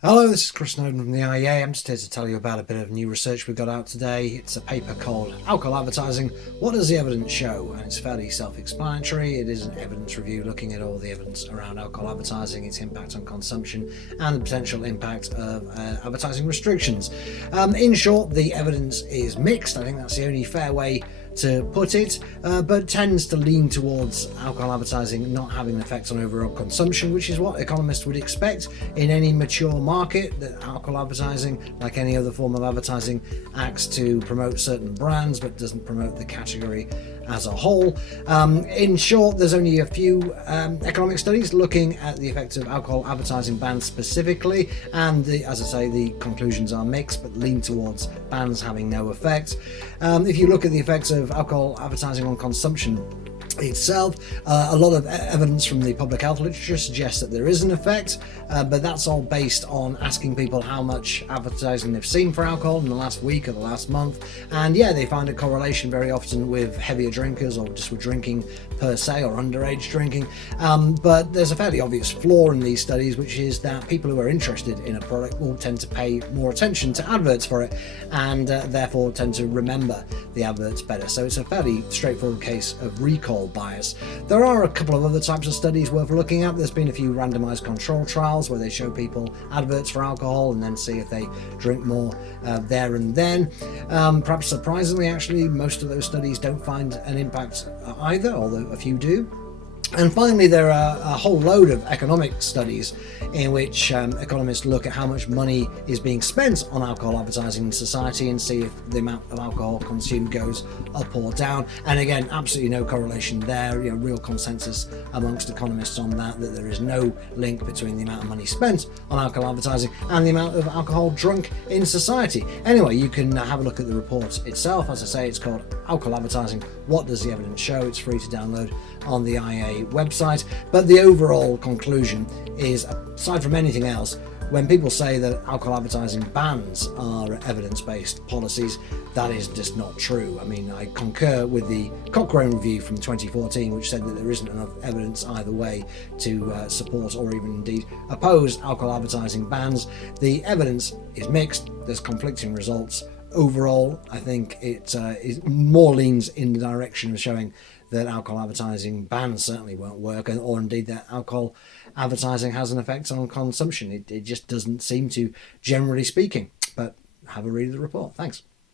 Hello, this is Snowdon from the IEA. I'm just here to tell you about a bit of new research we got out today. It's a paper called Alcohol Advertising, What Does the Evidence Show? And it's fairly self-explanatory. It is an evidence review looking at all the evidence around alcohol advertising, its impact on consumption, and the potential impact of advertising restrictions. In short, the evidence is mixed. I think that's the only fair way to put it, but tends to lean towards alcohol advertising not having an effect on overall consumption, which is what economists would expect in any mature market. That alcohol advertising, like any other form of advertising, acts to promote certain brands but doesn't promote the category as a whole. In short, there's only a few economic studies looking at the effects of alcohol advertising bans specifically, and as I say, the conclusions are mixed but lean towards bans having no effect. If you look at the effects of alcohol advertising on consumption itself, a lot of evidence from the public health literature suggests that there is an effect, but that's all based on asking people how much advertising they've seen for alcohol in the last week or the last month, and yeah, they find a correlation very often with heavier drinkers or just with drinking per se or underage drinking, but there's a fairly obvious flaw in these studies, which is that people who are interested in a product will tend to pay more attention to adverts for it and therefore tend to remember the adverts better. So it's a fairly straightforward case of recall bias. There are a couple of other types of studies worth looking at. There's been a few randomized control trials where they show people adverts for alcohol and then see if they drink more there and then. Perhaps surprisingly, actually, most of those studies don't find an impact either, although a few do. And finally, there are a whole load of economic studies in which economists look at how much money is being spent on alcohol advertising in society and see if the amount of alcohol consumed goes up or down. And again, absolutely no correlation there. Real consensus amongst economists on that there is no link between the amount of money spent on alcohol advertising and the amount of alcohol drunk in society. Anyway, you can have a look at the report itself. As I say, it's called Alcohol Advertising, What Does the Evidence Show? It's free to download on the IEA website, but the overall conclusion is, aside from anything else, when people say that alcohol advertising bans are evidence-based policies, that is just not true. I mean, I concur with the Cochrane review from 2014, which said that there isn't enough evidence either way to support or even indeed oppose alcohol advertising bans. The evidence is mixed, there's conflicting results. Overall, I think it more leans in the direction of showing that alcohol advertising bans certainly won't work, or indeed that alcohol advertising has an effect on consumption. It just doesn't seem to, generally speaking. But have a read of the report. Thanks.